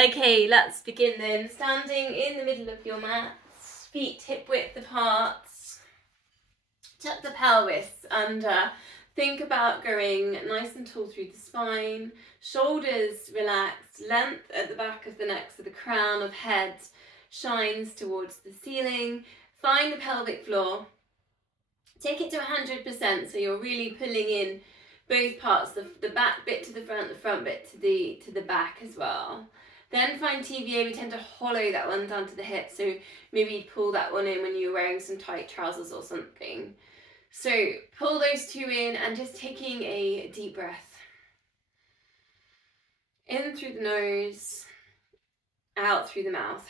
Okay, let's begin then. Standing in the middle of your mat, feet hip width apart. Tuck the pelvis under. Think about going nice and tall through the spine. Shoulders relaxed, length at the back of the neck so the crown of head shines towards the ceiling. Find the pelvic floor. Take it to 100% so you're really pulling in both parts, the back bit to the front bit to the back as well. Then find TVA, we tend to hollow that one down to the hip, so maybe pull that one in when you're wearing some tight trousers or something. So pull those two in and just taking a deep breath. In through the nose, out through the mouth.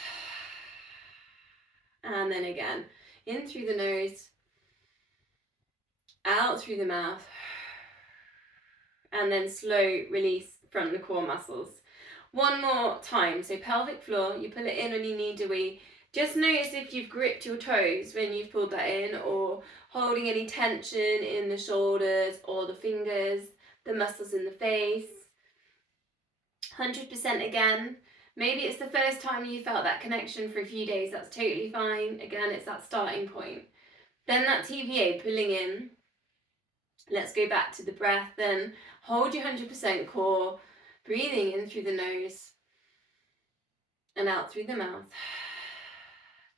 And then again, in through the nose, out through the mouth. And then slow release from the core muscles. One more time, so pelvic floor, you pull it in when you need a wee. Just notice if you've gripped your toes when you've pulled that in, or holding any tension in the shoulders or the fingers, the muscles in the face. 100% again. Maybe it's the first time you felt that connection for a few days, that's totally fine. Again, it's that starting point. Then that TVA pulling in. Let's go back to the breath then. Hold your 100% core, breathing in through the nose and out through the mouth.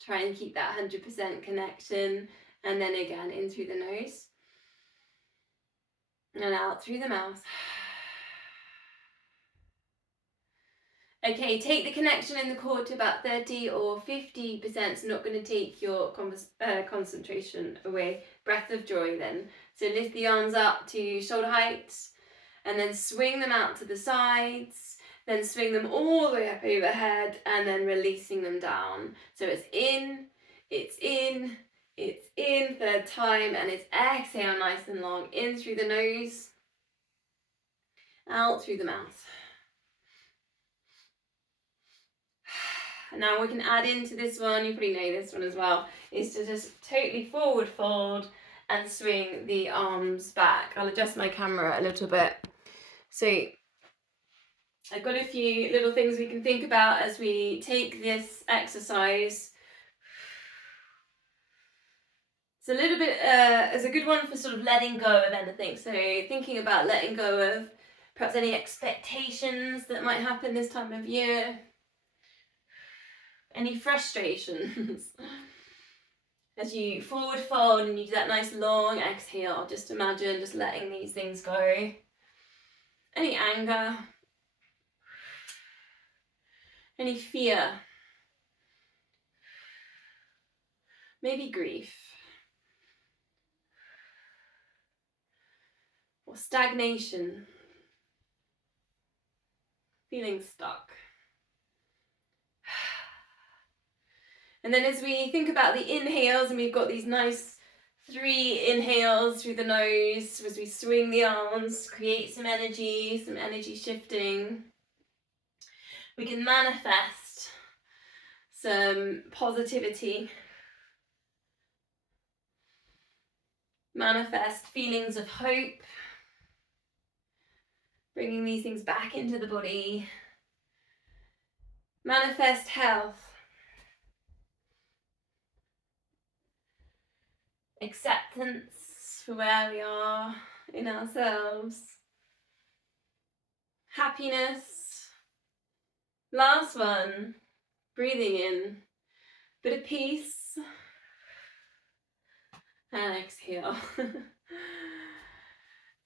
Try and keep that 100% connection, and then again in through the nose and out through the mouth. Okay, take the connection in the core to about 30 or 50%. It's not going to take your concentration away. Breath of joy then. So lift the arms up to shoulder height and then swing them out to the sides. Then swing them all the way up overhead and then releasing them down. So it's in, it's in, it's in, third time, and it's exhale nice and long. In through the nose, out through the mouth. Now we can add into this one, you probably know this one as well, is to just totally forward fold and swing the arms back. I'll adjust my camera a little bit. So I've got a few little things we can think about as we take this exercise. It's a little bit, it's a good one for sort of letting go of anything. So thinking about letting go of perhaps any expectations that might happen this time of year. Any frustrations. As you forward fold and you do that nice long exhale, just imagine just letting these things go. Any anger, any fear, maybe grief, or stagnation, feeling stuck. And then as we think about the inhales, and we've got these nice 3 inhales through the nose, as we swing the arms, create some energy shifting. We can manifest some positivity. Manifest feelings of hope. Bringing these things back into the body. Manifest health. Acceptance for where we are in ourselves. Happiness. Last one, breathing in, bit of peace. And exhale.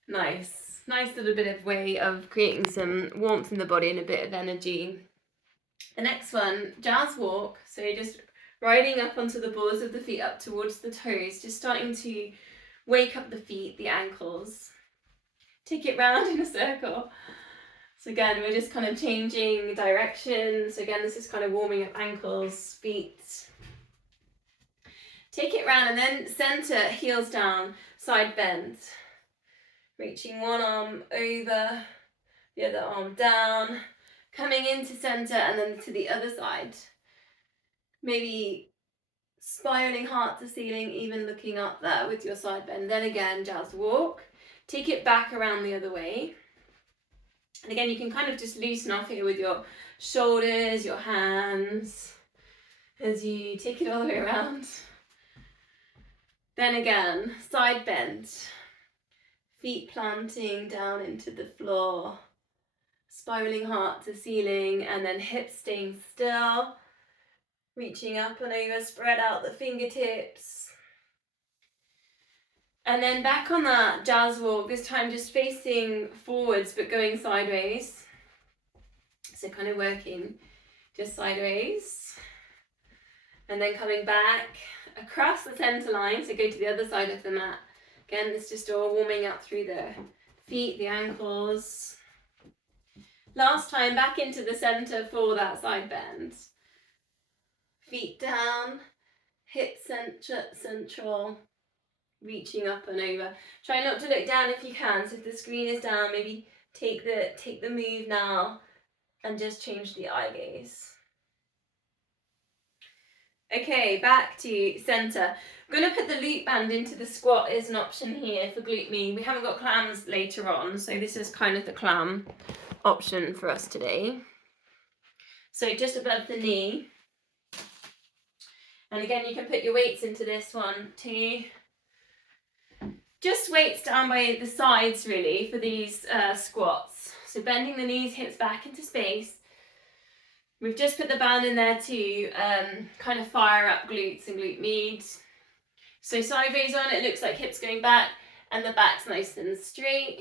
Nice little bit of way of creating some warmth in the body and a bit of energy. The next one, jazz walk. So just riding up onto the balls of the feet up towards the toes, just starting to wake up the feet, the ankles. Take it round in a circle. So again, we're just kind of changing direction. So again, this is kind of warming up ankles, feet. Take it round and then center, heels down, side bend. Reaching one arm over, the other arm down. Coming into center and then to the other side. Maybe spiraling heart to ceiling, even looking up there with your side bend. Then again, jazz walk. Take it back around the other way. And again, you can kind of just loosen off here with your shoulders, your hands, as you take it all the way around. Then again, side bend, feet planting down into the floor, spiraling heart to ceiling, and then hips staying still, reaching up and over, spread out the fingertips. And then back on that jazz walk, this time just facing forwards but going sideways. So kind of working just sideways. And then coming back across the centre line, so go to the other side of the mat. Again, it's just all warming up through the feet, the ankles. Last time, back into the centre for that side bend. Feet down, hips central, reaching up and over. Try not to look down if you can. So if the screen is down, maybe take the move now and just change the eye gaze. Okay, back to centre. I'm going to put the loop band into the squat as an option here for glute med. We haven't got clams later on, so this is kind of the clam option for us today. So just above the knee. And again, you can put your weights into this one too. Just weights down by the sides really for these squats. So bending the knees, hips back into space. We've just put the band in there to kind of fire up glutes and glute med. So sideways on, it looks like hips going back and the back's nice and straight.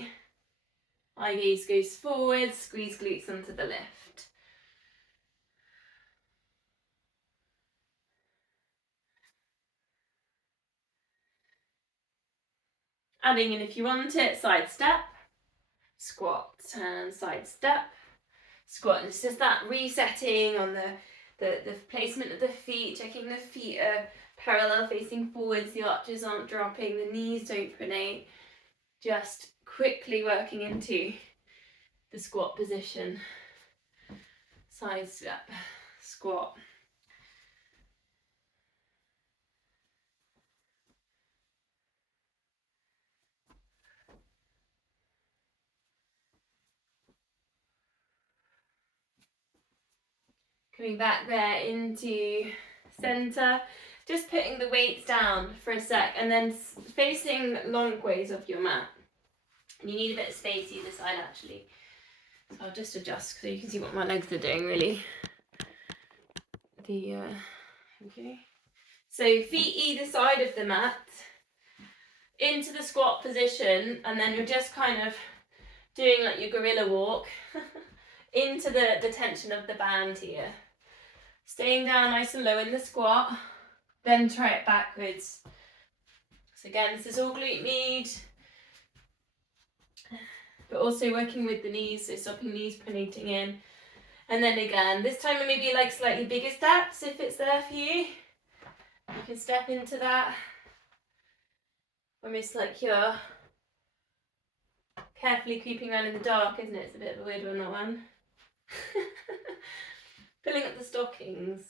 Eye gaze goes forward, squeeze glutes onto the lift. Adding in, if you want it, side step, squat and side step, squat. And it's just that resetting on the placement of the feet, checking the feet are parallel facing forwards, the arches aren't dropping, the knees don't pronate. Just quickly working into the squat position. Side step, squat. Coming back there into centre, just putting the weights down for a sec and then facing long ways off your mat. And you need a bit of space either side actually. So I'll just adjust so you can see what my legs are doing really. Okay. So feet either side of the mat, into the squat position, and then you're just kind of doing like your gorilla walk into the tension of the band here. Staying down nice and low in the squat, then try it backwards. So again, this is all glute med, but also working with the knees, so stopping knees pronating in. And then again, this time it may be like slightly bigger steps if it's there for you. You can step into that. Almost like you're carefully creeping around in the dark, isn't it? It's a bit of a weird one, that one. Filling up the stockings.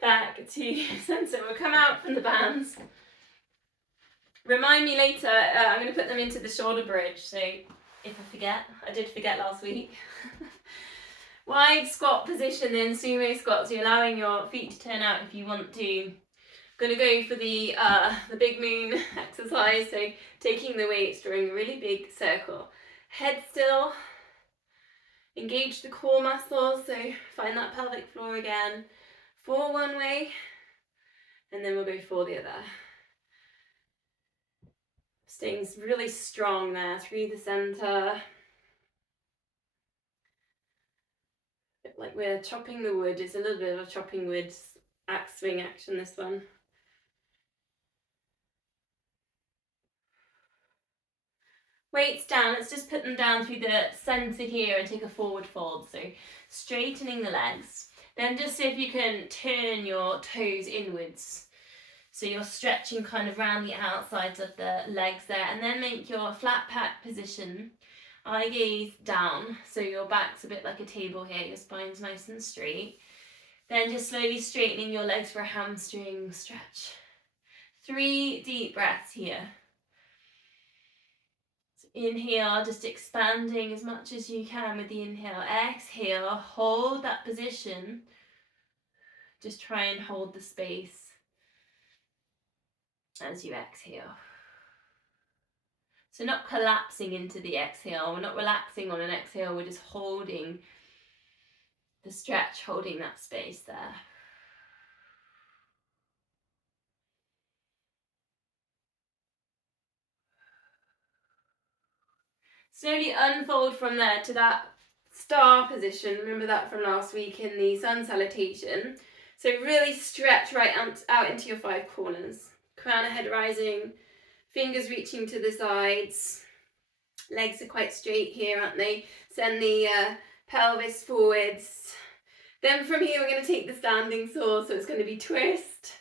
Back to centre. We'll come out from the bands. Remind me later, I'm going to put them into the shoulder bridge, so if I forget, I did forget last week. Wide squat position then, sumo squat, so you're allowing your feet to turn out if you want to. I'm going to go for the big moon exercise, so taking the weights, drawing a really big circle. Head still, engage the core muscles, so find that pelvic floor again. For one way, and then we'll go for the other. Staying really strong there through the centre. Bit like we're chopping the wood. It's a little bit of a chopping wood axe swing action, this one. Weights down, let's just put them down through the centre here and take a forward fold. So straightening the legs. Then just see if you can turn your toes inwards. So you're stretching kind of around the outsides of the legs there, and then make your flat pack position. Eye gaze down, so your back's a bit like a table here, your spine's nice and straight. Then just slowly straightening your legs for a hamstring stretch. 3 deep breaths here. So Inhale, just expanding as much as you can with the inhale. Exhale, hold that position. Just try and hold the space as you exhale. So not collapsing into the exhale, we're not relaxing on an exhale, we're just holding the stretch, holding that space there. Slowly unfold from there to that star position. Remember that from last week in the sun salutation. So really stretch right out into your 5 corners. Crown of head rising, fingers reaching to the sides. Legs are quite straight here, aren't they? Send the pelvis forwards. Then from here we're going to take the standing saw, so it's going to be twist.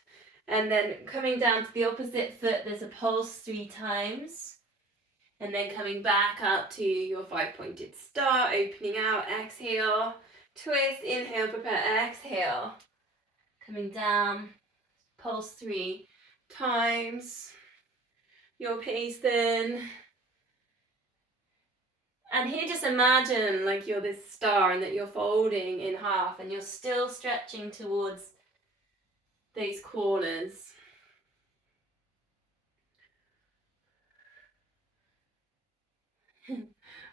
And then coming down to the opposite foot, there's a pulse 3 times. And then coming back up to your 5-pointed star, opening out, exhale, twist, inhale, prepare, exhale. Coming down, pulse 3 times. Your pace then. And here just imagine like you're this star and that you're folding in half and you're still stretching towards those corners.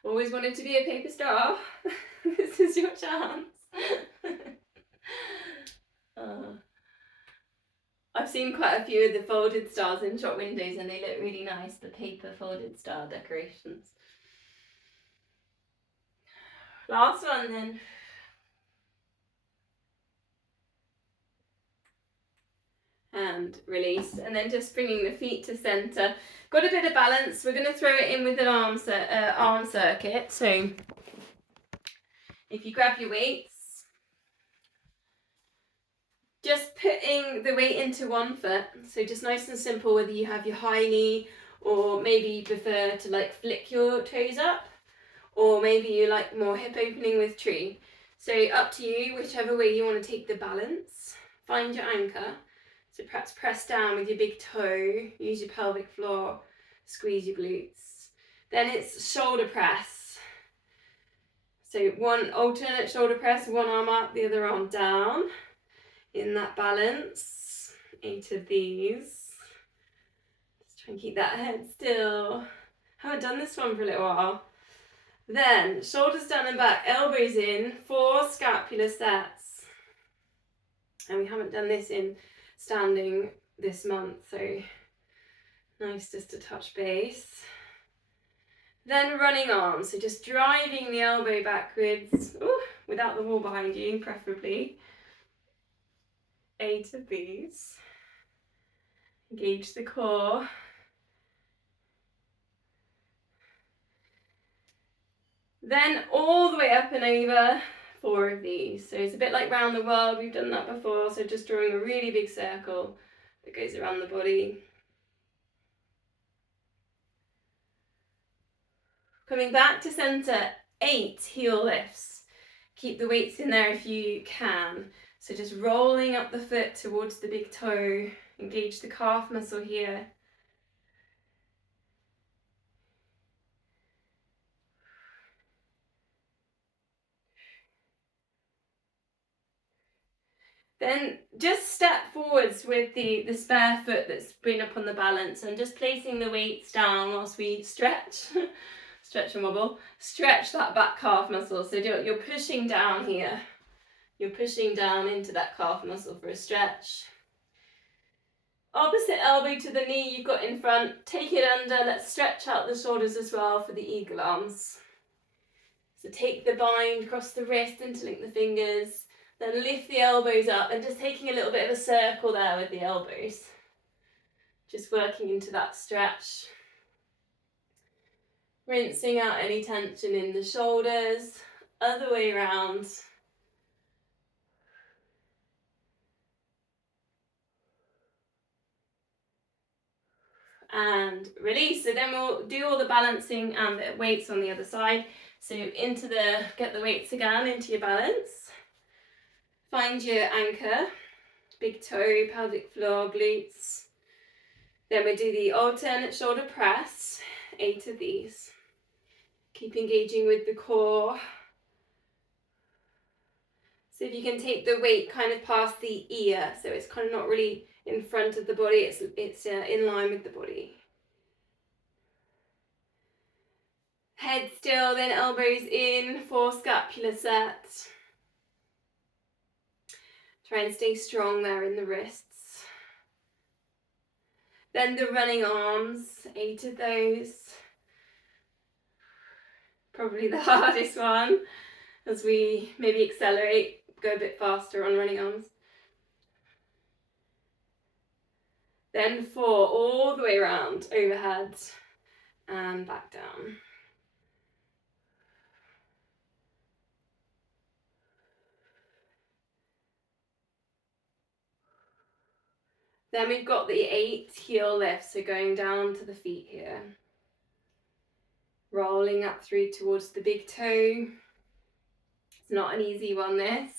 Always wanted to be a paper star. This is your chance. I've seen quite a few of the folded stars in shop windows and they look really nice, the paper folded star decorations. Last one then. And release, and then just bringing the feet to center. Got a bit of balance. We're going to throw it in with an arm circuit. So if you grab your weights, just putting the weight into one foot. So just nice and simple, whether you have your high knee or maybe you prefer to like flick your toes up, or maybe you like more hip opening with tree. So up to you, whichever way you want to take the balance. Find your anchor. So perhaps press down with your big toe, use your pelvic floor, squeeze your glutes. Then it's shoulder press. So one alternate shoulder press, one arm up, the other arm down. In that balance, 8 of these. Just try and keep that head still. Haven't done this one for a little while. Then shoulders down and back, elbows in, 4 scapular sets. And we haven't done this in standing this month, so nice just to touch base. Then running arms, so just driving the elbow backwards, without the wall behind you, preferably. 8 of these. Engage the core. Then all the way up and over, 4 of these. So it's a bit like round the world, we've done that before, so just drawing a really big circle that goes around the body. Coming back to center, 8 heel lifts. Keep the weights in there if you can. So just rolling up the foot towards the big toe, engage the calf muscle here. Then just step forwards with the spare foot that's been up on the balance and just placing the weights down whilst we stretch. Stretch and wobble. Stretch that back calf muscle. So you're pushing down here. You're pushing down into that calf muscle for a stretch. Opposite elbow to the knee you've got in front. Take it under. Let's stretch out the shoulders as well for the eagle arms. So take the bind across the wrist, interlink the fingers. Then lift the elbows up and just taking a little bit of a circle there with the elbows. Just working into that stretch. Rinsing out any tension in the shoulders. Other way around. And release. So then we'll do all the balancing and the weights on the other side. So get the weights again into your balance. Find your anchor, big toe, pelvic floor, glutes. Then we do the alternate shoulder press, 8 of these. Keep engaging with the core. So if you can take the weight kind of past the ear, so it's kind of not really in front of the body, it's in line with the body. Head still, then elbows in for scapular set. Try and stay strong there in the wrists. Then the running arms, 8 of those. Probably the hardest one, as we maybe accelerate, go a bit faster on running arms. Then 4 all the way around, overhead and back down. Then we've got the 8 heel lifts, so going down to the feet here. Rolling up through towards the big toe. It's not an easy one, this.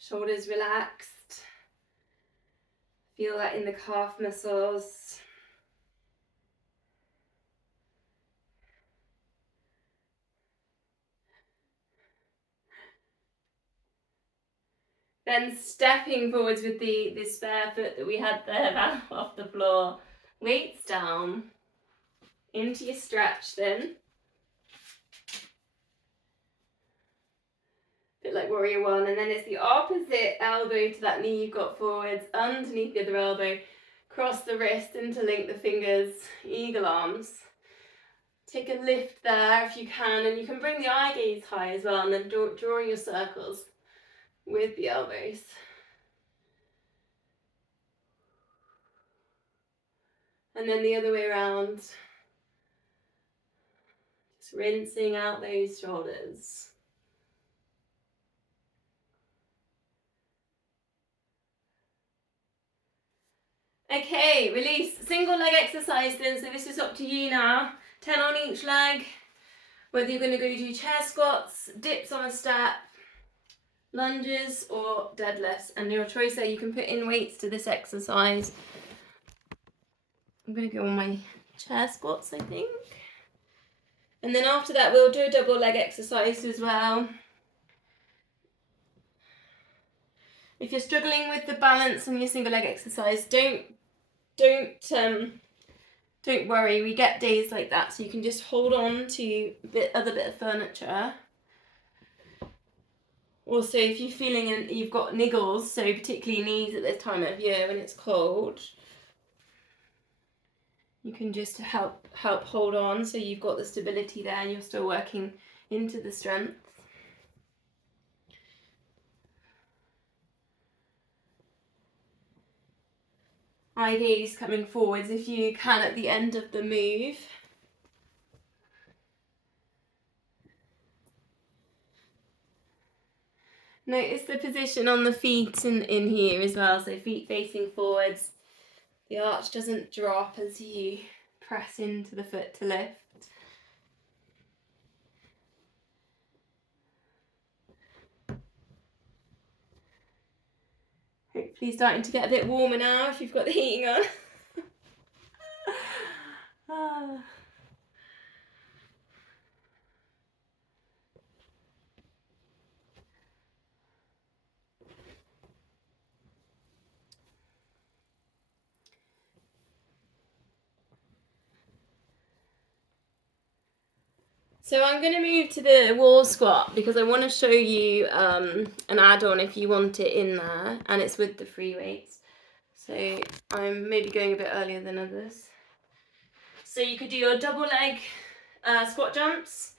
Shoulders relaxed. Feel that in the calf muscles. Then stepping forwards with the spare foot that we had there off the floor. Weights down. Into your stretch then. Bit like warrior one, and then it's the opposite elbow to that knee you've got forwards, underneath the other elbow. Cross the wrist, interlink the fingers, eagle arms. Take a lift there if you can, and you can bring the eye gaze high as well, and then draw your circles with the elbows. And then the other way around. Just rinsing out those shoulders. Okay, release. Single leg exercise then, so this is up to you now. 10 on each leg. Whether you're going to go do chair squats, dips on a step, lunges or deadlifts, and your choice there, you can put in weights to this exercise. I'm going to go on my chair squats, I think. And then after that, we'll do a double leg exercise as well. If you're struggling with the balance on your single leg exercise, don't worry. We get days like that, so you can just hold on to other bit of furniture. Also, if you're feeling you've got niggles, so particularly knees at this time of year when it's cold, you can just help hold on, so you've got the stability there and you're still working into the strength. Eye gaze coming forwards if you can at the end of the move. Notice the position on the feet in here as well, so feet facing forwards. The arch doesn't drop as you press into the foot to lift. Hopefully starting to get a bit warmer now if you've got the heating on. So I'm going to move to the wall squat because I want to show you an add-on if you want it in there, and it's with the free weights. So I'm maybe going a bit earlier than others. So you could do your double leg squat jumps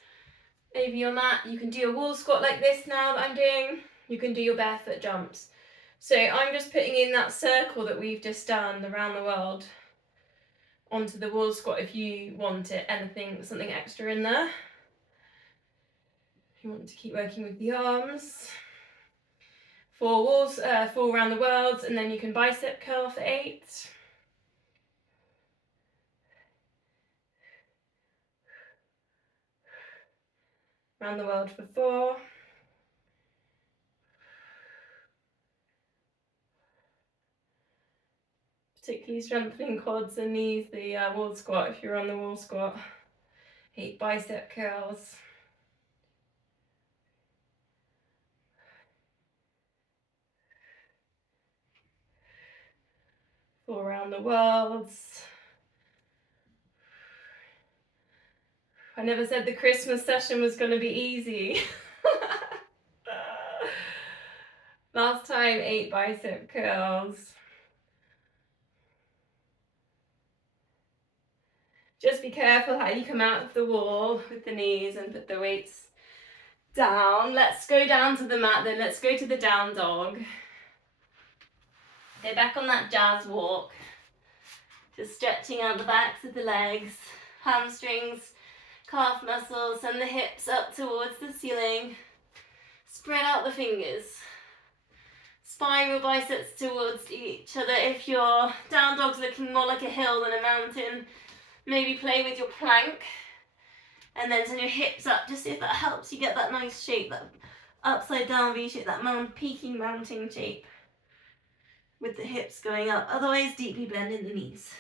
over your mat. You can do a wall squat like this now that I'm doing. You can do your barefoot jumps. So I'm just putting in that circle that we've just done around the world onto the wall squat if you want it, something extra in there. If you want to keep working with the arms. 4 around the world, and then you can bicep curl for 8. Around the world for 4. particularly strengthening quads and knees, the wall squat if you're on the wall squat. 8 bicep curls. All around the world. I never said the Christmas session was going to be easy. Last time, 8 bicep curls. Just be careful how you come out of the wall with the knees and put the weights down. Let's go down to the mat then. Let's go to the down dog. Go back on that jazz walk. Just stretching out the backs of the legs, hamstrings, calf muscles, and the hips up towards the ceiling. Spread out the fingers. Spiral biceps towards each other. If your down dog's looking more like a hill than a mountain, maybe play with your plank. And then turn your hips up, just see if that helps you get that nice shape, that upside down V shape, that peaking mountain shape with the hips going up. Otherwise, deeply bend in the knees.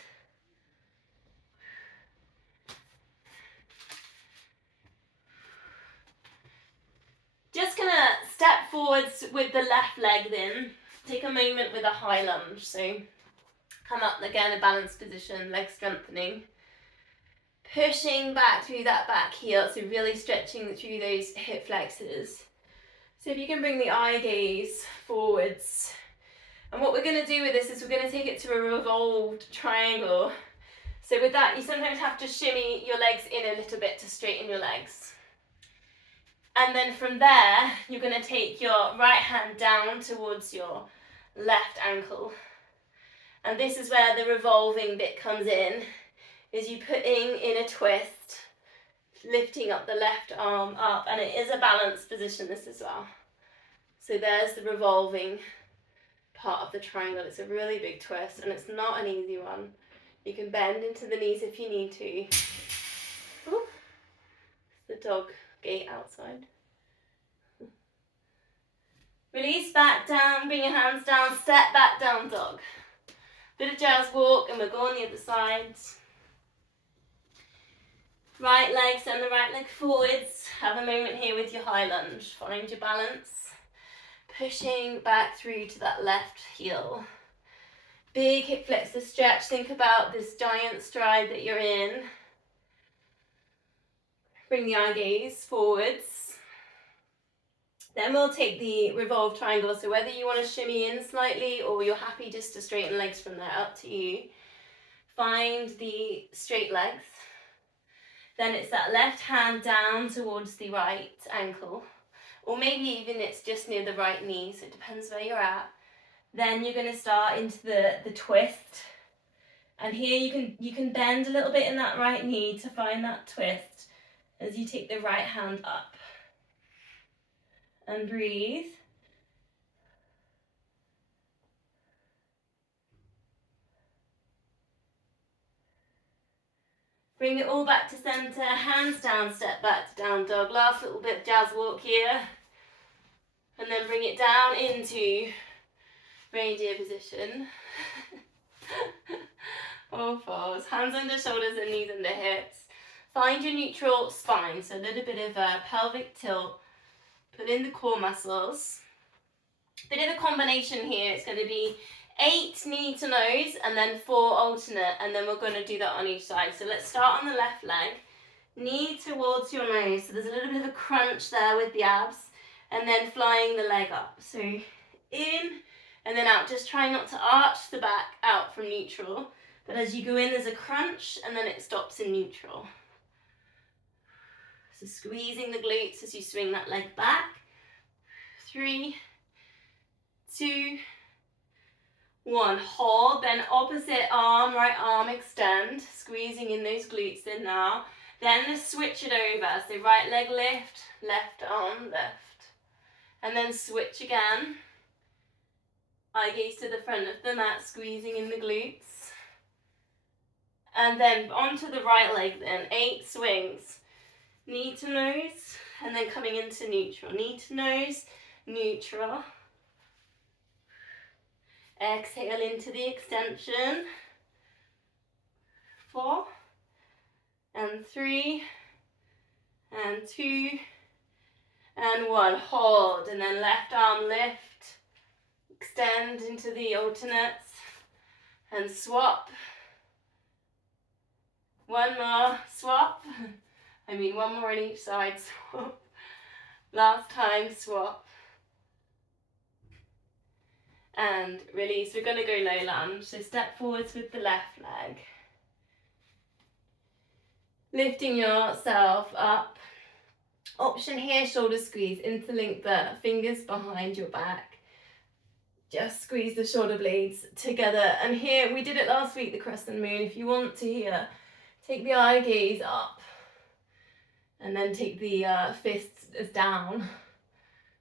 Just gonna step forwards with the left leg then. Take a moment with a high lunge. So come up again, a balanced position, leg strengthening. Pushing back through that back heel, so really stretching through those hip flexors. So if you can bring the eye gaze forwards. And what we're going to do with this is we're going to take it to a revolved triangle. So with that, you sometimes have to shimmy your legs in a little bit to straighten your legs. And then from there, you're going to take your right hand down towards your left ankle. And this is where the revolving bit comes in, is you putting in a twist, lifting up the left arm up, and it is a balanced position this as well. So there's the revolving part of the triangle. It's a really big twist and it's not an easy one. You can bend into the knees if you need to. Ooh. The dog gate outside. Release back down, bring your hands down, step back down dog. Bit of jazz walk and we'll go on the other side. Right leg, send the right leg forwards. Have a moment here with your high lunge. Find your balance. Pushing back through to that left heel. Big hip flexor stretch. Think about this giant stride that you're in. Bring the eye gaze forwards. Then we'll take the revolved triangle. So whether you want to shimmy in slightly or you're happy just to straighten legs from there, up to you. Find the straight legs. Then it's that left hand down towards the right ankle. Or maybe even it's just near the right knee, so it depends where you're at. Then you're going to start into the twist. And here you can bend a little bit in that right knee to find that twist as you take the right hand up. And breathe. Bring it all back to center, hands down, step back to down dog. Last little bit jazz walk here. And then bring it down into reindeer position. All fours, hands under shoulders and knees under hips. Find your neutral spine, so a little bit of a pelvic tilt. Put in the core muscles. Bit of a combination here. It's going to be 8 knee to nose and then 4 alternate, and then we're going to do that on each side. So let's start on the left leg. Knee towards your nose, so there's a little bit of a crunch there with the abs, and then flying the leg up. So in and then out. Just try not to arch the back out from neutral, but as you go in there's a crunch and then it stops in neutral. So squeezing the glutes as you swing that leg back. 3, 2, 1. Hold, then opposite arm, right arm extend, squeezing in those glutes in now. Then just switch it over. So right leg lift, left arm lift. And then switch again. Eye gaze to the front of the mat, squeezing in the glutes. And then onto the right leg then, 8 swings. Knee to nose, and then coming into neutral. Knee to nose, neutral. Exhale into the extension. 4 and 3 and 2 and 1. Hold, and then left arm lift. Extend into the alternates and swap. One more, swap. One more on each side, swap. Last time, swap. And release. We're going to go low lunge. So step forwards with the left leg. Lifting yourself up. Option here, shoulder squeeze. Interlink the fingers behind your back. Just squeeze the shoulder blades together. And here, we did it last week, the crescent moon. If you want to here, take the eye gaze up. And then take the fists as down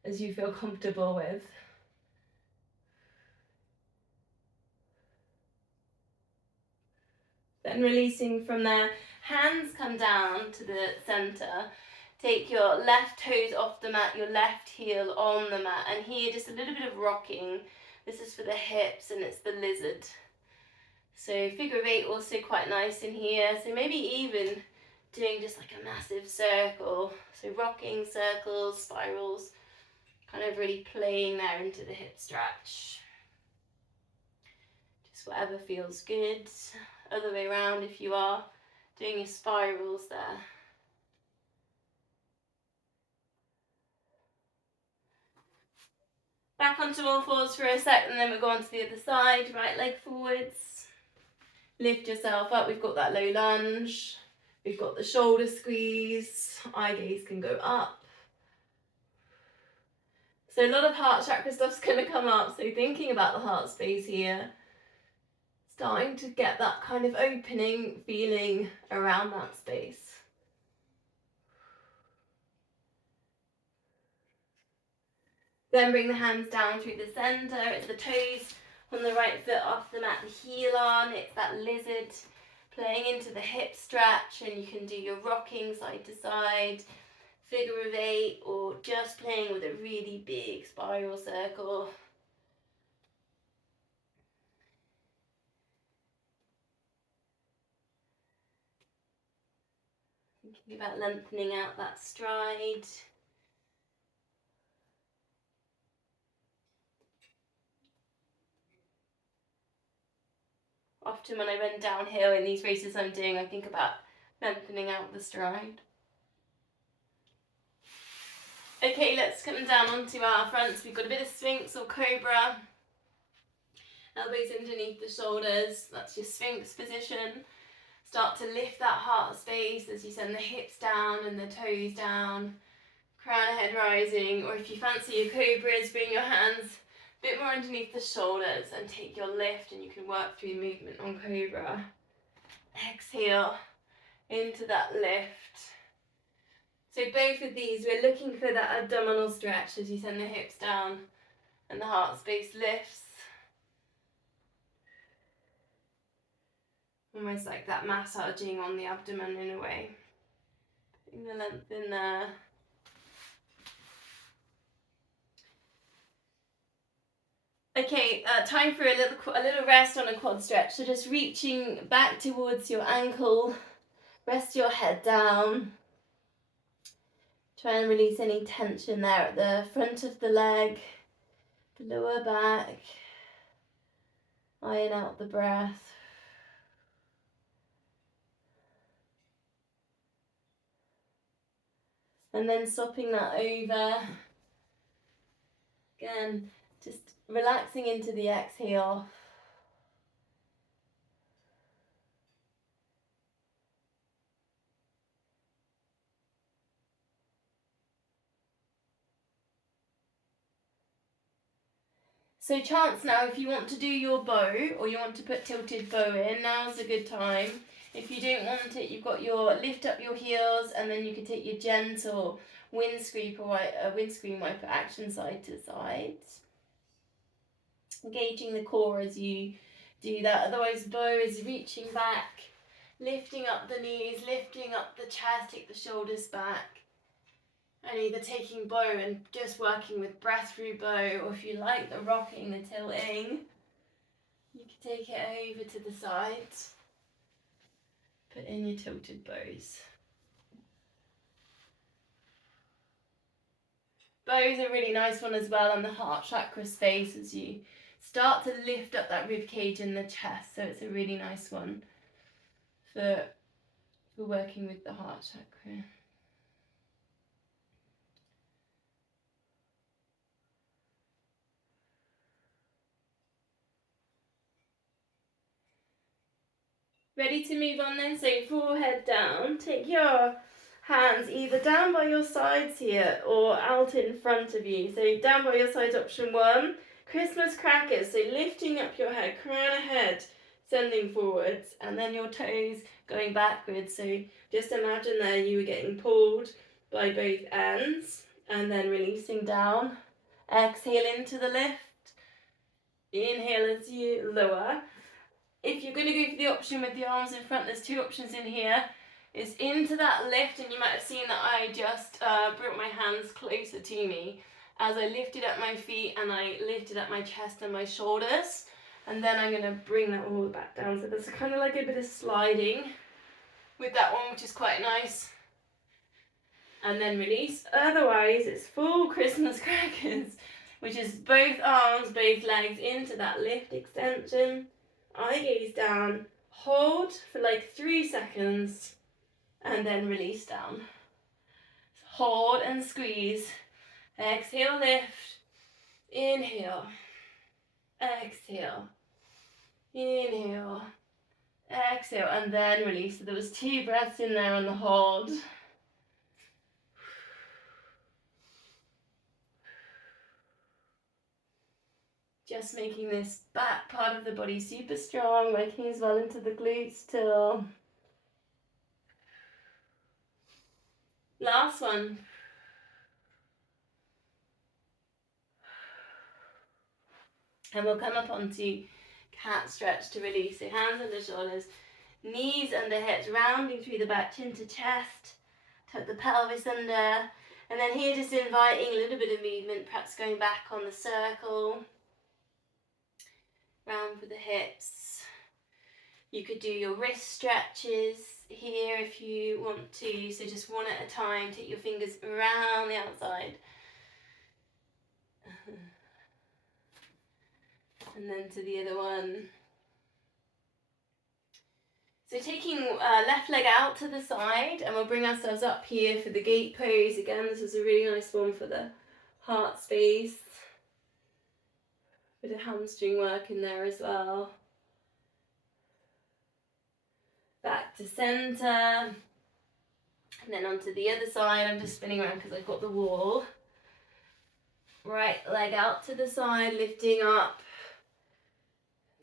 as you feel comfortable with. Then releasing from there, hands come down to the center. Take your left toes off the mat, your left heel on the mat. And here, just a little bit of rocking. This is for the hips and it's the lizard. So figure of 8 also quite nice in here. So maybe even doing just like a massive circle. So rocking, circles, spirals, kind of really playing there into the hip stretch. Just whatever feels good. Other way around if you are doing your spirals there. Back onto all fours for a sec, and then we'll go on to the other side. Right leg forwards. Lift yourself up. We've got that low lunge. We've got the shoulder squeeze. Eye gaze can go up. So a lot of heart chakra stuff's going to come up. So thinking about the heart space here. Starting to get that kind of opening feeling around that space. Then bring the hands down through the center. It's the toes on the right foot off the mat, the heel on. It's that lizard playing into the hip stretch, and you can do your rocking side to side, figure of 8, or just playing with a really big spiral circle. Thinking about lengthening out that stride. Often when I run downhill in these races I'm doing, I think about lengthening out the stride. Okay, let's come down onto our fronts. We've got a bit of Sphinx or Cobra. Elbows underneath the shoulders. That's your Sphinx position. Start to lift that heart space as you send the hips down and the toes down. Crown head rising. Or if you fancy your Cobras, bring your hands a bit more underneath the shoulders and take your lift, and you can work through movement on Cobra. Exhale into that lift. So both of these, we're looking for that abdominal stretch as you send the hips down and the heart space lifts. Almost like that massaging on the abdomen in a way. Putting the length in there. Okay, time for a little rest on a quad stretch. So just reaching back towards your ankle. Rest your head down. Try and release any tension there at the front of the leg, the lower back. Iron out the breath. And then swapping that over. Again, just relaxing into the exhale. So chance now, if you want to do your bow or you want to put tilted bow in, now's a good time. If you don't want it, you've got your lift up your heels, and then you can take your gentle windscreen wiper action side to side. Engaging the core as you do that. Otherwise, bow is reaching back, lifting up the knees, lifting up the chest, take the shoulders back. And either taking bow and just working with breath through bow, or if you like the rocking, the tilting. You can take it over to the side. Put in your tilted bows. Bows are a really nice one as well on the heart chakra space as you start to lift up that rib cage in the chest. So it's a really nice one for working with the heart chakra. Ready to move on then? So forehead down. Take your hands either down by your sides here or out in front of you. So down by your sides, option 1. Christmas crackers. So lifting up your head, crown ahead, sending forwards, and then your toes going backwards. So just imagine there you were getting pulled by both ends and then releasing down. Exhale into the lift. Inhale as you lower. If you're going to go for the option with the arms in front, there's 2 options in here. It's into that lift, and you might have seen that I just brought my hands closer to me as I lifted up my feet and I lifted up my chest and my shoulders. And then I'm going to bring that all back down. So there's kind of like a bit of sliding with that one, which is quite nice. And then release. Otherwise, it's full Christmas crackers, which is both arms, both legs into that lift extension. Eye gaze down, hold for like 3 seconds, and then release down. Hold and squeeze. Exhale, lift. Inhale. Exhale. Inhale. Exhale, and then release. So there was 2 breaths in there on the hold. Just making this back part of the body super strong, working as well into the glutes still. Last one. And we'll come up onto cat stretch to release. So hands under shoulders, knees under hips, rounding through the back, chin to chest. Tuck the pelvis under. And then here just inviting a little bit of movement, perhaps going back on the circle. Round for the hips. You could do your wrist stretches here if you want to. So just one at a time. Take your fingers around the outside. And then to the other one. So taking left leg out to the side, and we'll bring ourselves up here for the gate pose. Again, this is a really nice one for the heart space. Bit of hamstring work in there as well. Back to centre. And then onto the other side. I'm just spinning around because I've got the wall. Right leg out to the side, lifting up.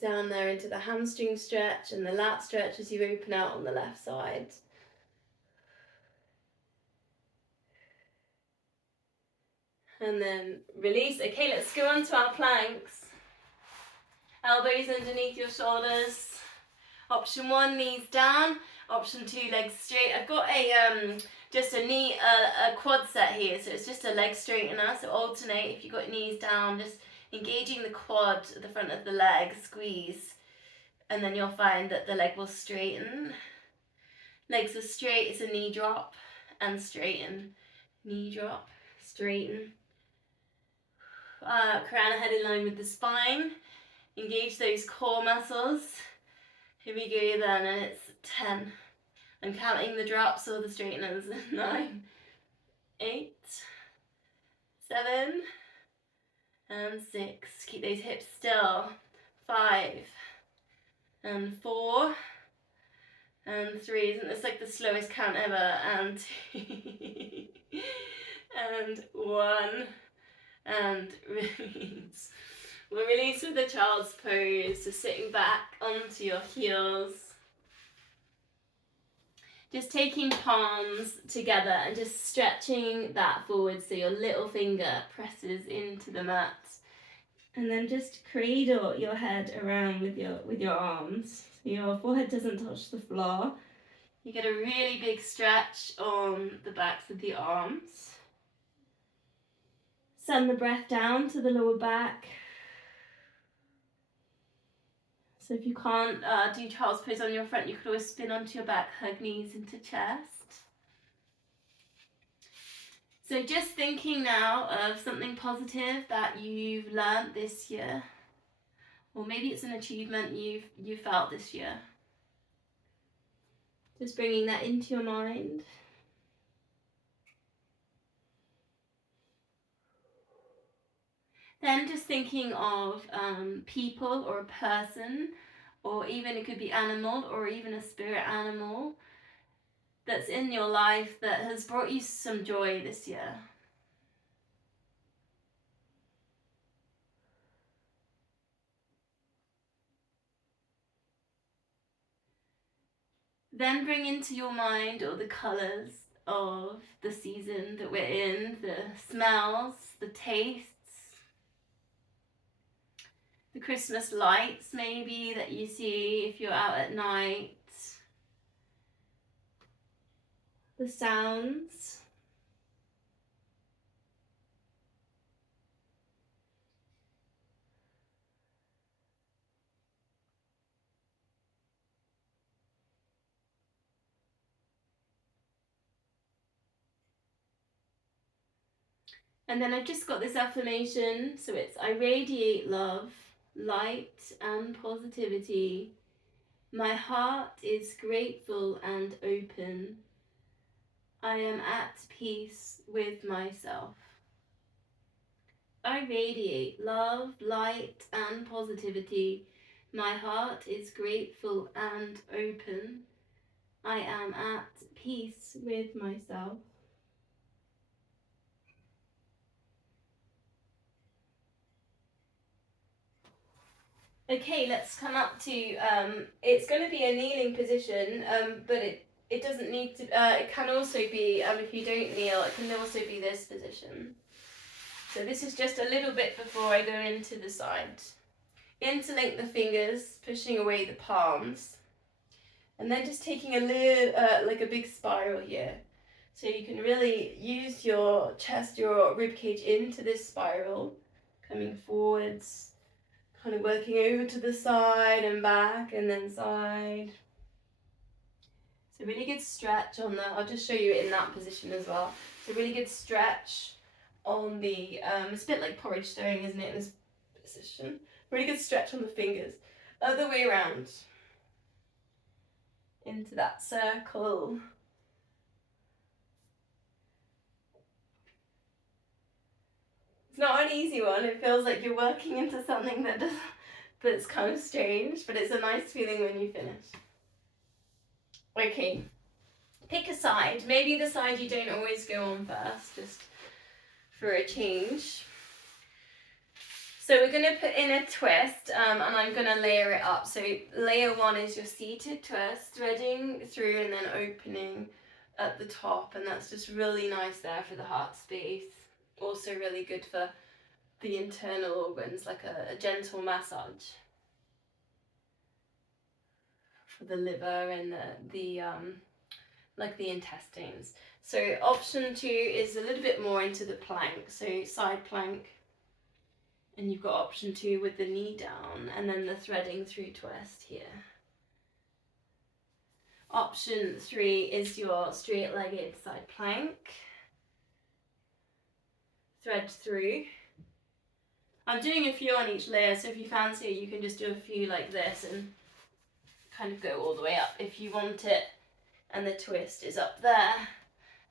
Down there into the hamstring stretch and the lat stretch as you open out on the left side. And then release. Okay, let's go on to our planks. Elbows underneath your shoulders. Option 1, knees down. Option 2, legs straight. I've got a just a quad set here, so it's just a leg straightener. So alternate if you've got knees down, just engaging the quad at the front of the leg, squeeze, and then you'll find that the leg will straighten. Legs are straight, it's a knee drop, and straighten. Knee drop, straighten. Crown ahead in line with the spine. Engage those core muscles. Here we go then, and it's 10. I'm counting the drops or the straighteners. 9, 8, 7, and 6. Keep those hips still. 5, and 4, and 3. Isn't this like the slowest count ever? And 2, and 1, and release. We'll release with the child's pose, so sitting back onto your heels. Just taking palms together and just stretching that forward so your little finger presses into the mat. And then just cradle your head around with your arms. So your forehead doesn't touch the floor. You get a really big stretch on the backs of the arms. Send the breath down to the lower back. So if you can't do child's pose on your front, you could always spin onto your back, hug knees into chest. So just thinking now of something positive that you've learned this year, or maybe it's an achievement you felt this year. Just bringing that into your mind. Then just thinking of people or a person, or even it could be animal, or even a spirit animal that's in your life that has brought you some joy this year. Then bring into your mind all the colours of the season that we're in, the smells, the tastes, the Christmas lights maybe that you see if you're out at night, the sounds. And then I've just got this affirmation, so it's I radiate love, light and positivity. My heart is grateful and open. I am at peace with myself. I radiate love, light and positivity. My heart is grateful and open. I am at peace with myself. Okay, let's come up to, it's going to be a kneeling position, but it doesn't need to, it can also be, if you don't kneel, it can also be this position. So this is just a little bit before I go into the side. Interlink the fingers, pushing away the palms, and then just taking a little, like a big spiral here. So you can really use your chest, your ribcage into this spiral, coming forwards, kind of working over to the side and back and then side. So really good stretch on the, I'll just show you it in that position as well. So really good stretch on the, it's a bit like porridge stirring, isn't it, in this position. Really good stretch on the fingers. Other way around. Into that circle. It's not an easy one. It feels like you're working into something that's kind of strange, but it's a nice feeling when you finish. Okay, pick a side. Maybe the side you don't always go on first, just for a change. So we're going to put in a twist, and I'm going to layer it up. So layer one is your seated twist, threading through and then opening at the top, and that's just really nice there for the heart space. Also really good for the internal organs, like a gentle massage for the liver and the like the intestines. So option 2 is a little bit more into the plank, so side plank. And you've got option 2 with the knee down and then the threading through twist here. Option 3 is your straight-legged side plank. Thread through. I'm doing a few on each layer, so if you fancy it, you can just do a few like this and kind of go all the way up if you want it. And the twist is up there,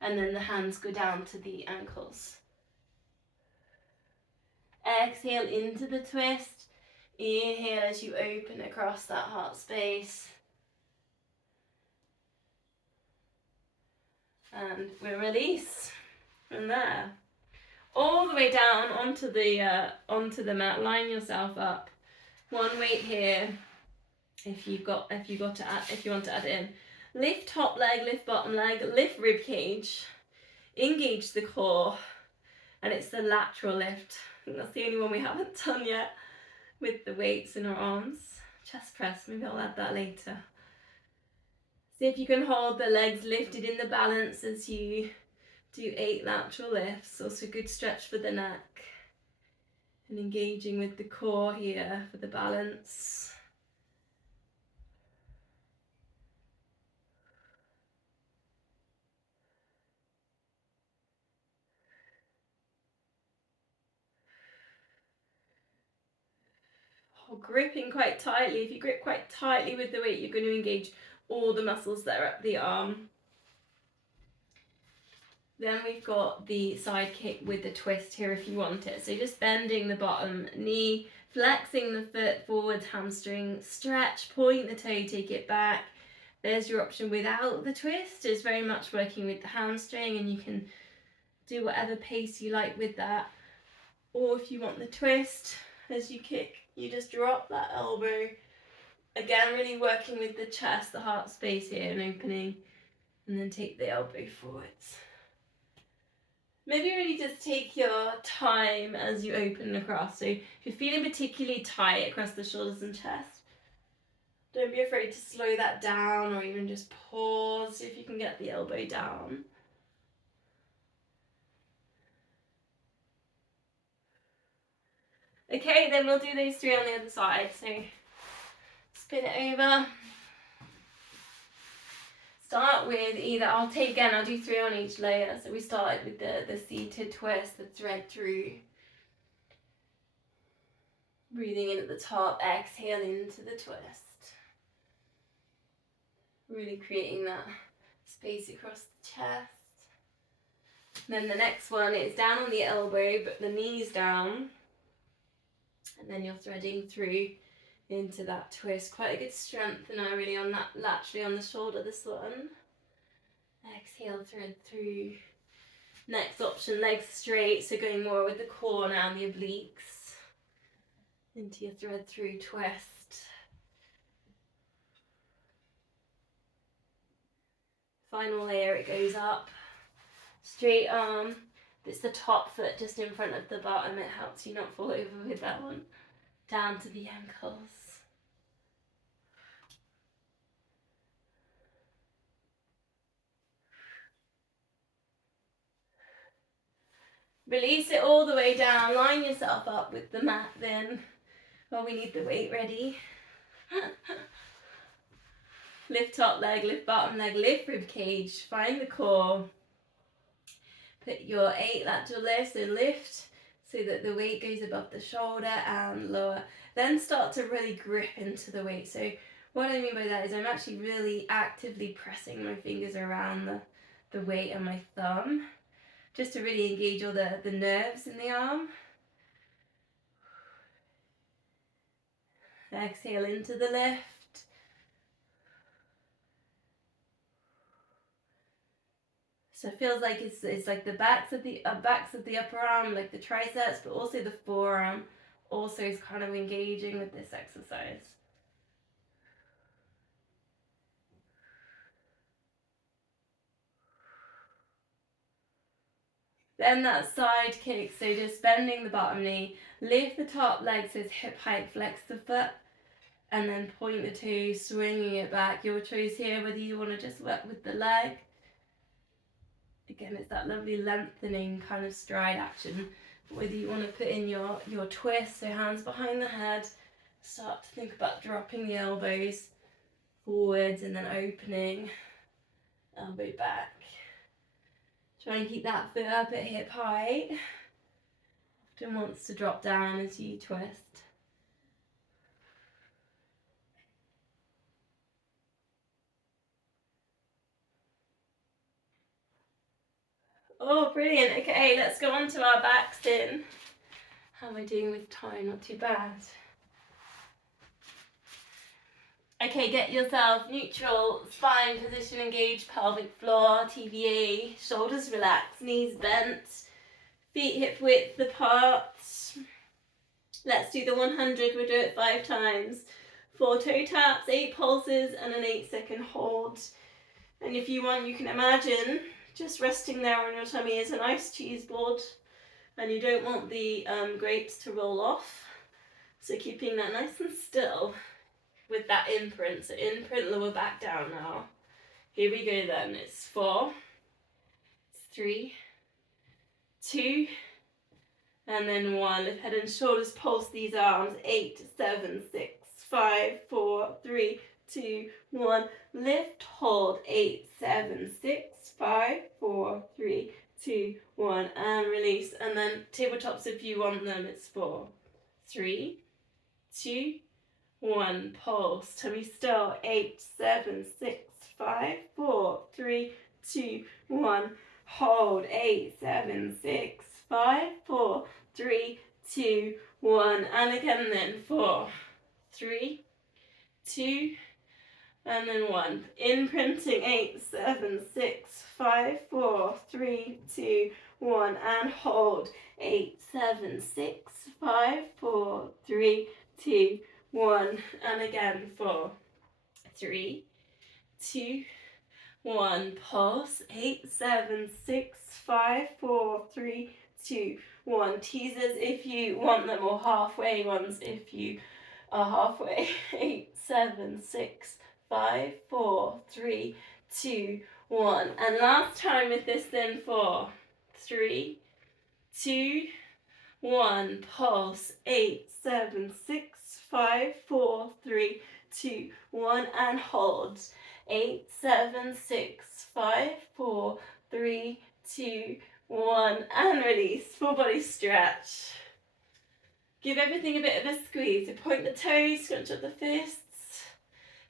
and then the hands go down to the ankles. Exhale into the twist. Inhale as you open across that heart space. And we release from there. All the way down onto the mat. Line yourself up. One weight here. If you want to add it in. Lift top leg, lift bottom leg, lift rib cage. Engage the core. And it's the lateral lift. I think that's the only one we haven't done yet with the weights in our arms. Chest press, maybe I'll add that later. See if you can hold the legs lifted in the balance as you do 8 lateral lifts. Also good stretch for the neck. And engaging with the core here for the balance. gripping quite tightly. If you grip quite tightly with the weight, you're going to engage all the muscles that are up the arm. Then we've got the side kick with the twist here if you want it. So just bending the bottom knee, flexing the foot forward, hamstring, stretch, point the toe, take it back. There's your option without the twist. It's very much working with the hamstring, and you can do whatever pace you like with that. Or if you want the twist, as you kick, you just drop that elbow. Again, really working with the chest, the heart space here, and opening, and then take the elbow forwards. Maybe really just take your time as you open across. So if you're feeling particularly tight across the shoulders and chest, don't be afraid to slow that down, or even just pause if you can get the elbow down. Okay, then we'll do those 3 on the other side. So spin it over. Start with either, I'll do 3 on each layer. So we started with the seated twist, the thread through. Breathing in at the top, exhale into the twist. Really creating that space across the chest. And then the next one is down on the elbow, but the knees down. And then you're threading through into that twist. Quite a good strengthener really on that laterally on the shoulder, this one. Exhale, thread through. Next option, legs straight, so going more with the core now and the obliques. Into your thread through twist. Final layer, it goes up. Straight arm. It's the top foot just in front of the bottom. It helps you not fall over with that one. Down to the ankles. Release it all the way down. Line yourself up with the mat then. Well, we need the weight ready. Lift top leg, lift bottom leg, lift rib cage. Find the core. Put your 8 lateral lifts, so lift so that the weight goes above the shoulder and lower. Then start to really grip into the weight. So what I mean by that is I'm actually really actively pressing my fingers around the weight and my thumb, just to really engage all the nerves in the arm. Exhale into the lift. So it feels like it's like the backs of the upper arm, like the triceps, but also the forearm also is kind of engaging with this exercise. Then that side kick, so just bending the bottom knee, lift the top leg so it's hip height, flex the foot, and then point the toe, swinging it back. Your choice here, whether you want to just work with the leg. Again, it's that lovely lengthening kind of stride action. Whether you want to put in your twist, so hands behind the head, start to think about dropping the elbows forwards and then opening, elbow back. Try and keep that foot up at hip height. Often wants to drop down as you twist. Oh, brilliant. Okay, let's go on to our backs then. How am I doing with time? Not too bad. Okay, get yourself neutral spine position, engage pelvic floor, TVA, shoulders relaxed, knees bent, feet hip width apart. Let's do the 100, we'll do it 5 times. 4 toe taps, 8 pulses, and an 8-second hold. And if you want, you can imagine just resting there on your tummy as a nice cheese board, and you don't want the grapes to roll off. So keeping that nice and still with that imprint. So imprint, lower back down now. Here we go then. It's 4, 3, 2, and then 1. Lift head and shoulders, pulse these arms. 8, 7, 6, 5, 4, 3, 2, 1. Lift, hold. 8, 7, 6, 5, 4, 3, 2, 1. And release. And then tabletops if you want them. It's 4, 3, 2, 1. Pulse. Tummy still. 8, 7, 6, 5, 4, 3, 2, 1. Hold. 8, 7, 6, 5, 4, 3, 2, 1. And again then. 4, 3, 2, and then 1. Imprinting. 8, 7, 6, 5, 4, 3, 2, 1. And hold. 8, 7, 6, 5, 4, 3, 2, 1. And again. 4, 3, 2, 1. Pulse. 8, 7, 6, 5, 4, 3, 2, 1. Teasers if you want them, or halfway ones if you are halfway. 8, 7, 6, 5, 4, 3, 2, 1. And last time with this then. 4, 3, 2, 1. Pulse. 8, 7, 6, 5, 4, 3, 2, 1. And hold. 8, 7, 6, 5, 4, 3, 2, 1. And release. Full body stretch. Give everything a bit of a squeeze. So point the toes, scrunch up the fists.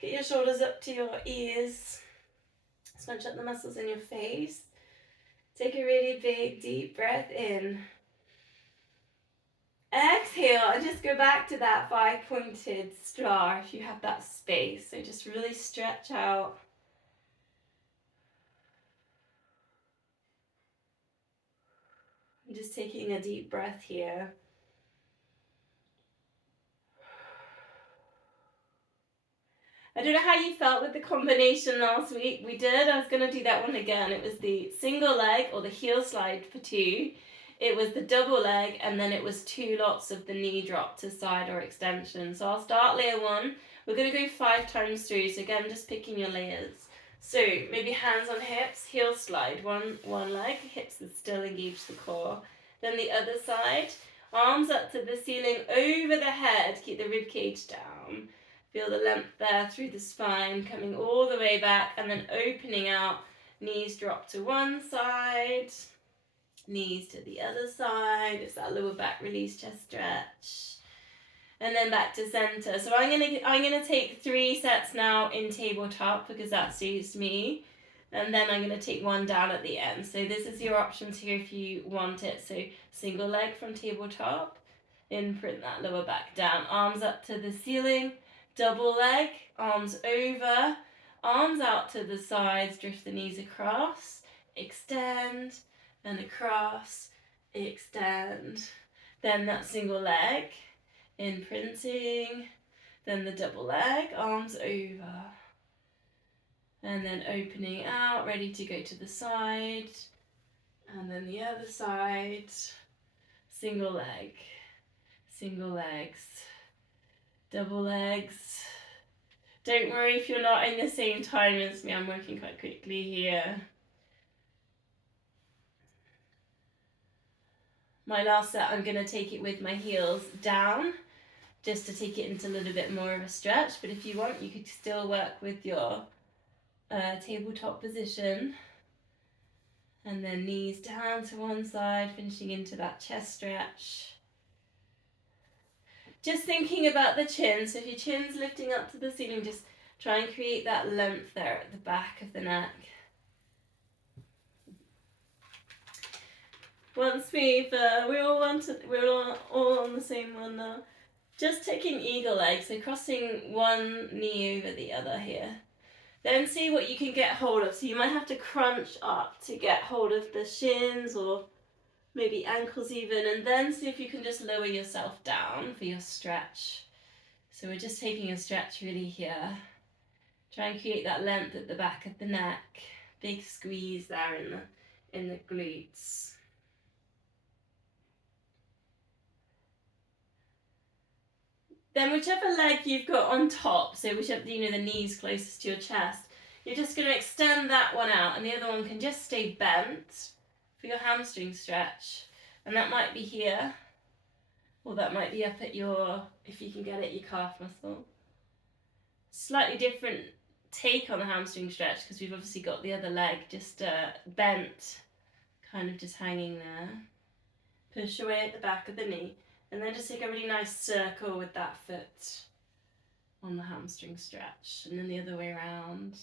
Get your shoulders up to your ears. Scrunch up the muscles in your face. Take a really big, deep breath in. Exhale, and just go back to that 5-pointed star if you have that space. So just really stretch out. I'm just taking a deep breath here. I don't know how you felt with the combination last week. We did. I was going to do that one again. It was the single leg or the heel slide for 2. It was the double leg, and then it was 2 lots of the knee drop to side or extension. So I'll start layer 1. We're going to go 5 times through. So again, just picking your layers. So maybe hands on hips, heel slide, one leg, hips that still engage the core. Then the other side, arms up to the ceiling, over the head, keep the rib cage down. Feel the length there through the spine, coming all the way back, and then opening out. Knees drop to one side, knees to the other side. It's that lower back release, chest stretch. And then back to center. So I'm gonna take 3 sets now in tabletop because that suits me. And then I'm gonna take 1 down at the end. So this is your options here if you want it. So single leg from tabletop, imprint that lower back down, arms up to the ceiling. Double leg, arms over, arms out to the sides, drift the knees across, extend, and across, extend. Then that single leg, imprinting, then the double leg, arms over. And then opening out, ready to go to the side, and then the other side, single leg, single legs. Double legs. Don't worry if you're not in the same time as me, I'm working quite quickly here. My last set, I'm going to take it with my heels down, just to take it into a little bit more of a stretch. But if you want, you could still work with your tabletop position. And then knees down to one side, finishing into that chest stretch. Just thinking about the chin, so if your chin's lifting up to the ceiling, just try and create that length there at the back of the neck. Once we're all on the same one now. Just taking eagle leg, so crossing one knee over the other here. Then see what you can get hold of. So you might have to crunch up to get hold of the shins or maybe ankles even, and then see if you can just lower yourself down for your stretch. So we're just taking a stretch really here. Try and create that length at the back of the neck. Big squeeze there in the glutes. Then whichever leg you've got on top, so whichever, the knees closest to your chest, you're just going to extend that one out, and the other one can just stay bent for your hamstring stretch. And that might be here, or that might be up at your, if you can get it, your calf muscle. Slightly different take on the hamstring stretch because we've obviously got the other leg just bent, kind of just hanging there. Push away at the back of the knee. And then just take a really nice circle with that foot on the hamstring stretch, and then the other way around.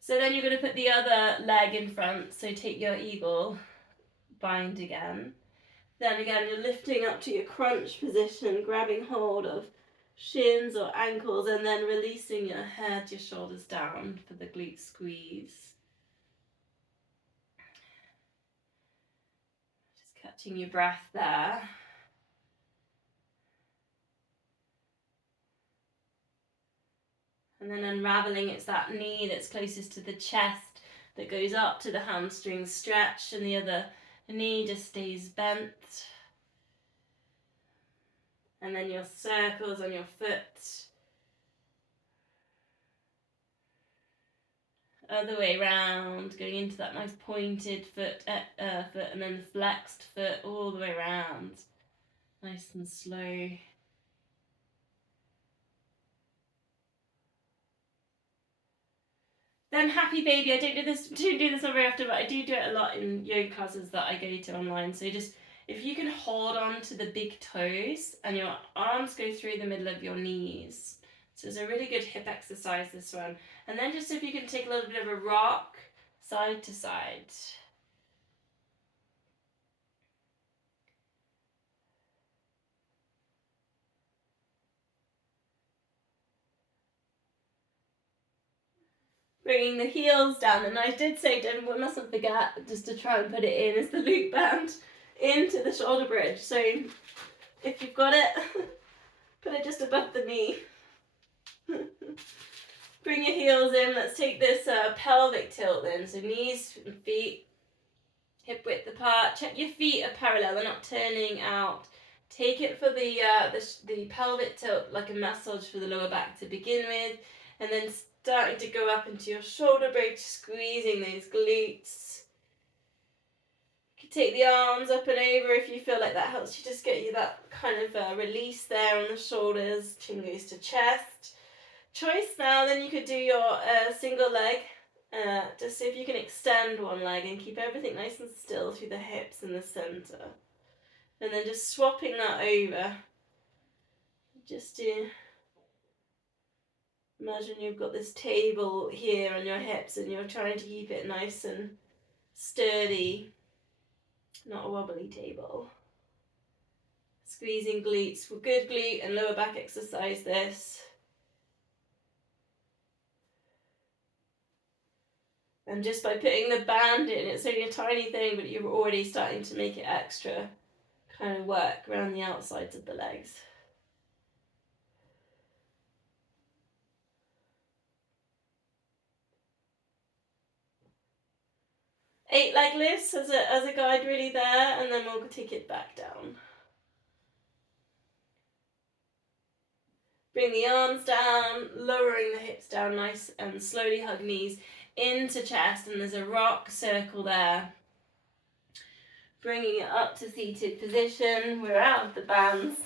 So then you're going to put the other leg in front, so take your eagle bind again. Then again, you're lifting up to your crunch position, grabbing hold of shins or ankles, and then releasing your head, your shoulders down for the glute squeeze. Just catching your breath there. And then unraveling, it's that knee that's closest to the chest that goes up to the hamstring stretch, and the other knee just stays bent. And then your circles on your foot. Other way round, going into that nice pointed foot, and then the flexed foot all the way around. Nice and slow. Then happy baby. I don't do this very often, but I do it a lot in yoga classes that I go to online. So just, if you can hold on to the big toes and your arms go through the middle of your knees. So it's a really good hip exercise, this one. And then just if you can take a little bit of a rock side to side. Bringing the heels down, and I did say, we mustn't forget just to try and put it in, is the loop band into the shoulder bridge. So if you've got it, put it just above the knee. Bring your heels in. Let's take this pelvic tilt then. So knees and feet hip width apart. Check your feet are parallel, they're not turning out. Take it for the pelvic tilt, like a massage for the lower back to begin with, and then starting to go up into your shoulder bridge, squeezing those glutes. You can take the arms up and over if you feel like that helps you just get you that kind of release there on the shoulders. Chin goes to chest. Choice now, then you could do your single leg. Just see if you can extend one leg and keep everything nice and still through the hips and the center. And then just swapping that over. Just to imagine you've got this table here on your hips and you're trying to keep it nice and sturdy, not a wobbly table. Squeezing glutes, good glute and lower back exercise this. And just by putting the band in, it's only a tiny thing, but you're already starting to make it extra kind of work around the outsides of the legs. 8 leg lifts as a guide really there, and then we'll take it back down. Bring the arms down, lowering the hips down nice and slowly hug knees into chest, and there's a rock circle there. Bringing it up to seated position, we're out of the bands.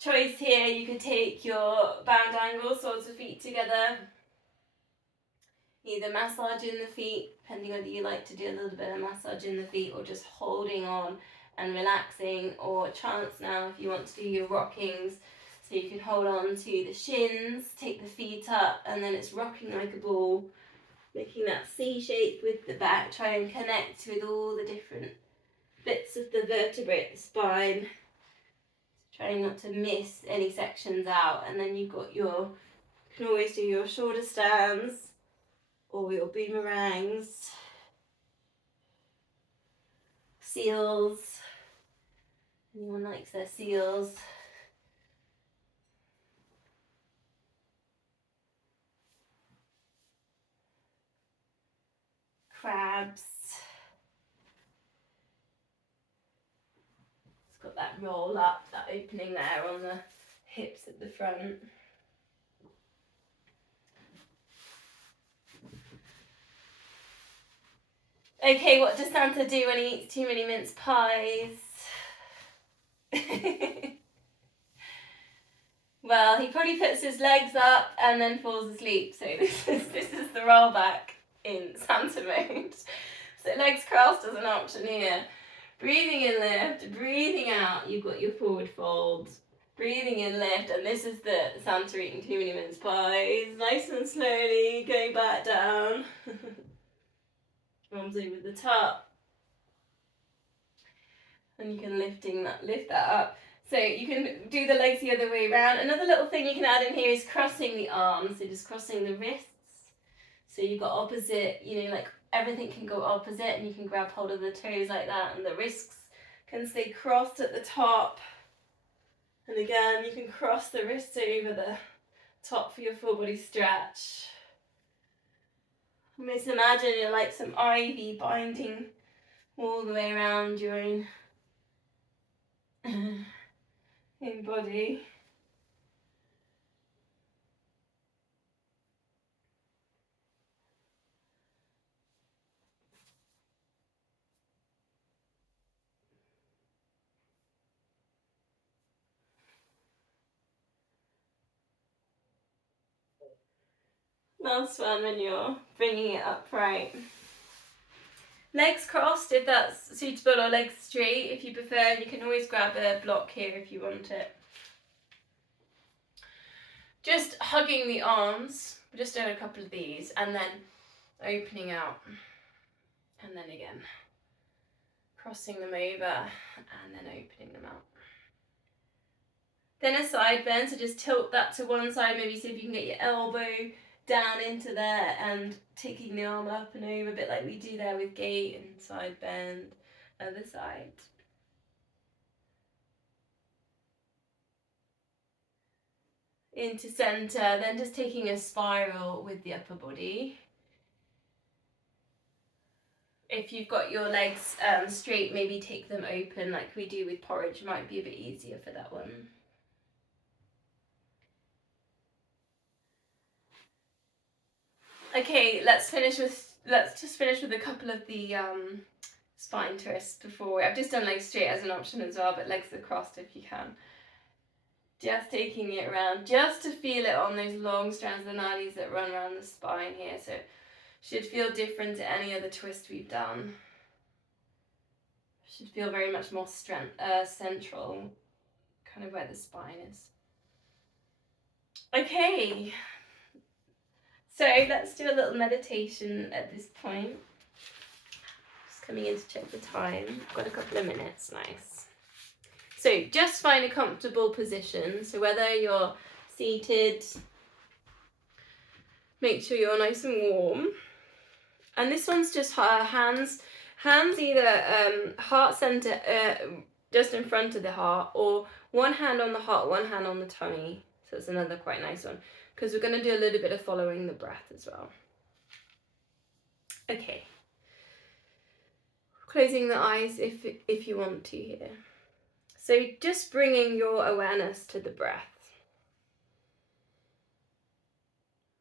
Choice here, you could take your band angle, soles of feet together. Either massaging the feet, depending whether you like to do a little bit of massage in the feet or just holding on and relaxing, or chance now if you want to do your rockings. So you can hold on to the shins, take the feet up, and then it's rocking like a ball, making that C shape with the back. Try and connect with all the different bits of the vertebrate, the spine. Trying not to miss any sections out. And then you've got you can always do your shoulder stands or your boomerangs, seals. Anyone likes their seals? Crabs. It's got that roll up, that opening there on the hips at the front. Okay, what does Santa do when he eats too many mince pies? Well, he probably puts his legs up and then falls asleep. So this is the rollback. in Santa mode. So legs crossed as an option here. Breathing in, lift. Breathing out, you've got your forward fold. Breathing in, lift, and this is the Santa eating too many mince pies. Nice and slowly, going back down. Arms over the top. And you can lift that up. So you can do the legs the other way around. Another little thing you can add in here is crossing the arms. So just crossing the wrists. So you've got opposite, like everything can go opposite, and you can grab hold of the toes like that, and the wrists can stay crossed at the top. And again, you can cross the wrists over the top for your full body stretch. Almost imagine you're like some ivy binding all the way around your own body. Last one when you're bringing it upright. Legs crossed if that's suitable, or legs straight if you prefer. You can always grab a block here if you want it. Just hugging the arms. We're just doing a couple of these, and then opening out. And then again, crossing them over, and then opening them out. Then a side bend, so just tilt that to one side, maybe see if you can get your elbow down into there and taking the arm up and over, a bit like we do there with gate, and side bend, other side. Into center, then just taking a spiral with the upper body. If you've got your legs straight, maybe take them open like we do with porridge, might be a bit easier for that one. Okay, let's just finish with a couple of the spine twists before. I've just done legs straight as an option as well, but legs are crossed if you can. Just taking it around, just to feel it on those long strands of nadis that run around the spine here. So it should feel different to any other twist we've done. Should feel very much more central, kind of where the spine is. Okay, so let's do a little meditation at this point. Just coming in to check the time. I've got a couple of minutes, nice. So just find a comfortable position. So whether you're seated, make sure you're nice and warm. And this one's just hands either heart center, just in front of the heart, or one hand on the heart, one hand on the tummy. So it's another quite nice one, because we're going to do a little bit of following the breath as well. Okay. Closing the eyes if you want to here. So just bringing your awareness to the breath.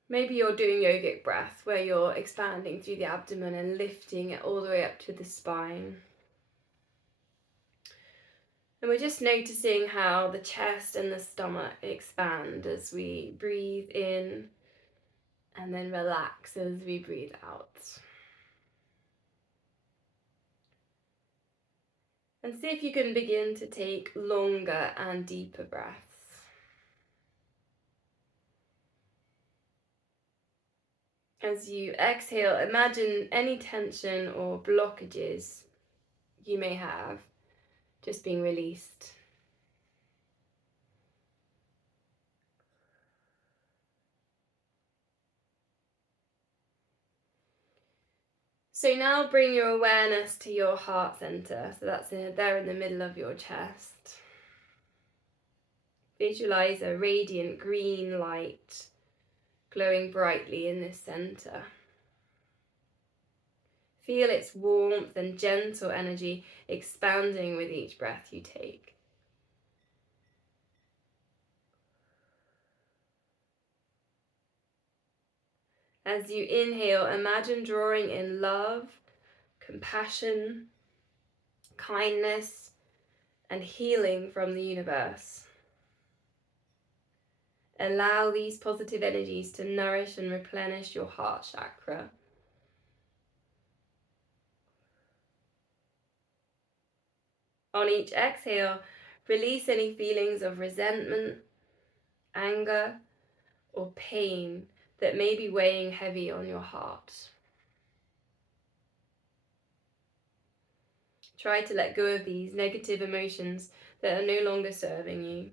Maybe you're doing yogic breath, where you're expanding through the abdomen and lifting it all the way up to the spine. And we're just noticing how the chest and the stomach expand as we breathe in, and then relax as we breathe out. And see if you can begin to take longer and deeper breaths. As you exhale, imagine any tension or blockages you may have just being released. So now bring your awareness to your heart center. So that's there in the middle of your chest. Visualize a radiant green light glowing brightly in this center. Feel its warmth and gentle energy expanding with each breath you take. As you inhale, imagine drawing in love, compassion, kindness, and healing from the universe. Allow these positive energies to nourish and replenish your heart chakra. On each exhale, release any feelings of resentment, anger, or pain that may be weighing heavy on your heart. Try to let go of these negative emotions that are no longer serving you.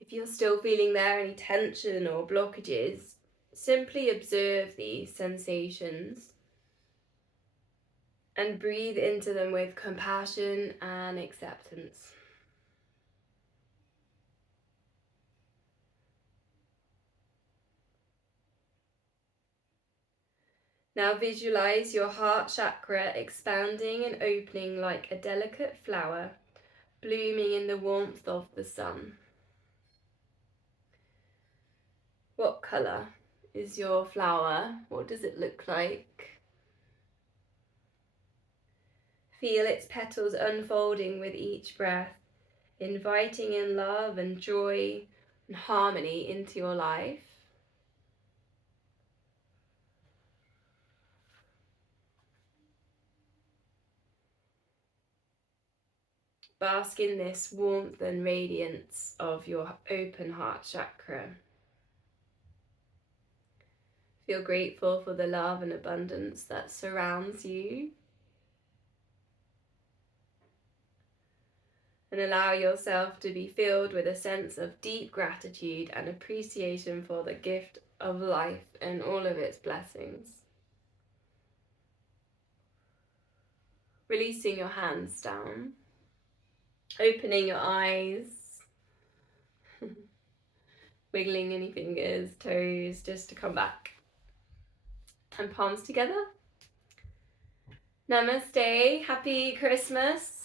If you're still feeling any tension or blockages, simply observe these sensations and breathe into them with compassion and acceptance. Now visualize your heart chakra expanding and opening like a delicate flower, blooming in the warmth of the sun. What colour is your flower? What does it look like? Feel its petals unfolding with each breath, inviting in love and joy and harmony into your life. Bask in this warmth and radiance of your open heart chakra. Feel grateful for the love and abundance that surrounds you. And allow yourself to be filled with a sense of deep gratitude and appreciation for the gift of life and all of its blessings. Releasing your hands down, opening your eyes, wiggling any fingers, toes, just to come back. And palms together. Namaste, happy Christmas.